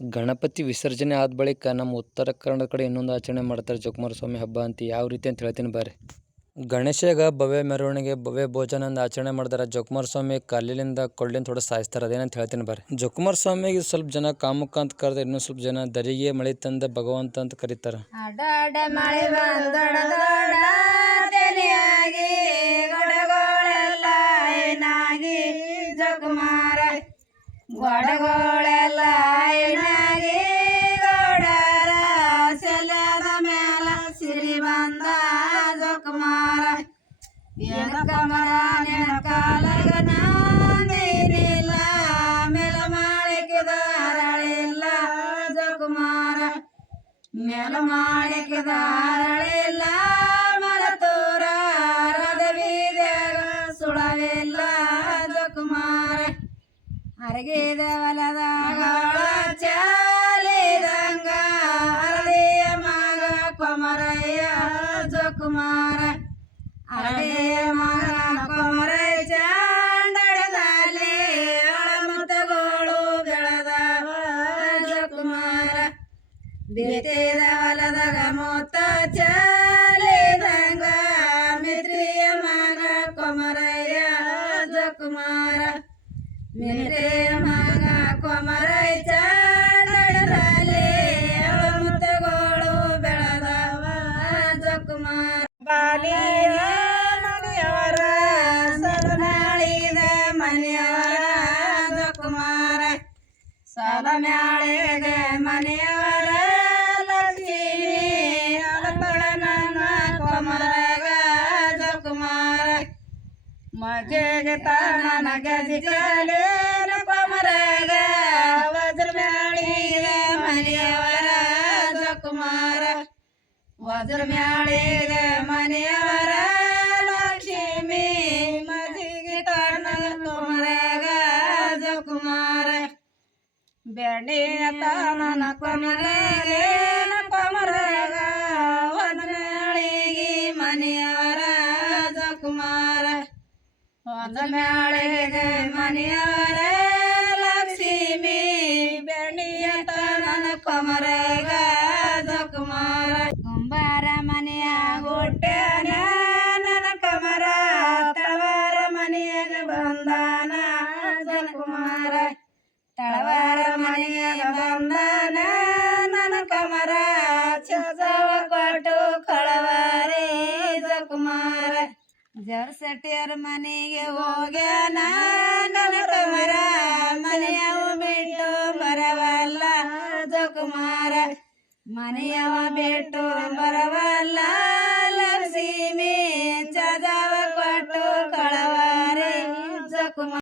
ಗಣಪತಿ ವಿಸರ್ಜನೆ ಆದ ಬಳಿಕ ನಮ್ಮ ಉತ್ತರ ಕನ್ನಡ ಕಡೆ ಇನ್ನೊಂದು ಆಚರಣೆ ಮಾಡ್ತಾರೆ ಜೋಕುಮಾರಸ್ವಾಮಿ ಹಬ್ಬ ಅಂತ ಯಾವ ರೀತಿ ಅಂತ ಹೇಳ್ತೀನಿ ಬರ್ರಿ. ಗಣೇಶಗ ಭವ್ಯ ಮೆರವಣಿಗೆ, ಭವ್ಯ ಭೋಜನ ಅಂತ ಆಚರಣೆ ಮಾಡ್ತಾರೆ ಜೋಕುಮಾರಸ್ವಾಮಿ ಕಲ್ಲಿನಿಂದ ಕೊಳ್ಳಿಂದ ಥೋಡೆ ಸಾಯಿಸ್ತಾರೆ, ಅದೇನಂತ ಹೇಳ್ತೀನಿ ಬರ್ರಿ. ಜೋಕುಮಾರಸ್ವಾಮಿಗೆ ಸ್ವಲ್ಪ ಜನ ಕಾಮುಕ ಅಂತ ಕರೆದ ಇನ್ನೂ ಸ್ವಲ್ಪ ಜನ ದರಿಗೆ ಮಳೆ ತಂದ ಭಗವಂತ ಅಂತ ಕರೀತಾರೆ. ಜೋಕುಮಾರ ಏನ ಕಮರ ನೆನ ಕಾಲಗನ ನೀರಿಲ್ಲ ಮೇಲ ಮಾಳಿಕೆದ ಹರಳಿಲ್ಲ ಜೋಕುಮಾರ ಮೇಲ ಮಾಡಿಕದ ಅರಳಿಲ್ಲ ಮರತೂರ ರದವಿದ್ಯಾಗ ಸುಳವಿಲ್ಲ ಜೋಕುಮಾರ ಅರಗಿದ ಹೊಲದಾಗ ಚಾಲಿದಂಗ ಅರಳಿಯ ಮಗ ಕೊಮರಯ್ಯ ಜೋಕುಮಾರ ಅರಳಿಯ ಮಗ ಕೊಮರಯ್ಯ ಚಾಂಡಳದಲ್ಲಿ ಅಳಮುತ್ತಗೋಳು ಬೆಳೆದವ ಜೋಕುಮಾರ ಬೇಟೆದ ಹೊಲದಾಗ ಮೂತ ಚಾಲಿದಂಗ ಮಿತ್ರಿಯ ಮಗ ಕೊಮರಯ್ಯ ಜೋಕುಮಾರ ಮಿತ್ರಿಯ ಮಗ ಕೊಮರಯ್ಯ ಚಾಡದಲ್ಲಿ ಮುತ್ತಗೋಳು ಬೆಳೆದವ ಜೋಕುಮಾರ ಬಾಲಿಯ ಸಲಮ್ಯಾಳೆಗೆ ಮನೆಯವರ ಲಕ್ಷ್ಮೀ ಅಲಪಳ ನನ್ನ ಕೊಮರಗ ಜೋಕುಮಾರ ಮಗೆಗೆ ತಾನ ಗಜಿಕಲೇನ ಕೊಮರಗ ವಜ್ರ ಮ್ಯಾಳಿಗೆ ಮನೆಯವರ ಜೋಕುಮಾರ ವಜ್ರ ಮ್ಯಾಳಿಗೆ ಮನೆಯವರ ಬೆಳ್ಳಿಯ ತಾನನ ಕೊಮರೇನ ಕೊಮರಗ ಒಂದನಾಳಿಗೆ ಮನೆಯವರ ಜಕುಮಾರ ಒಂದ ಮ್ಯಾಳಿಗೆ ಮನೆಯವರ ಲಕ್ಷ್ಮೀ ಬೆಳ್ಳಿಯ ತಾನನ ಕೊಮರಗ ಜರ್ಸಟಿಯರ ಮನೆಗೆ ಹೋಗ್ಯಾನ ಕಮರ ಮನೆಯವ ಬಿಟ್ಟು ಬರವಲ್ಲ. ಜೋಕುಮಾರ ಮನೆಯವ ಬಿಟ್ಟು ಬರವಲ್ಲ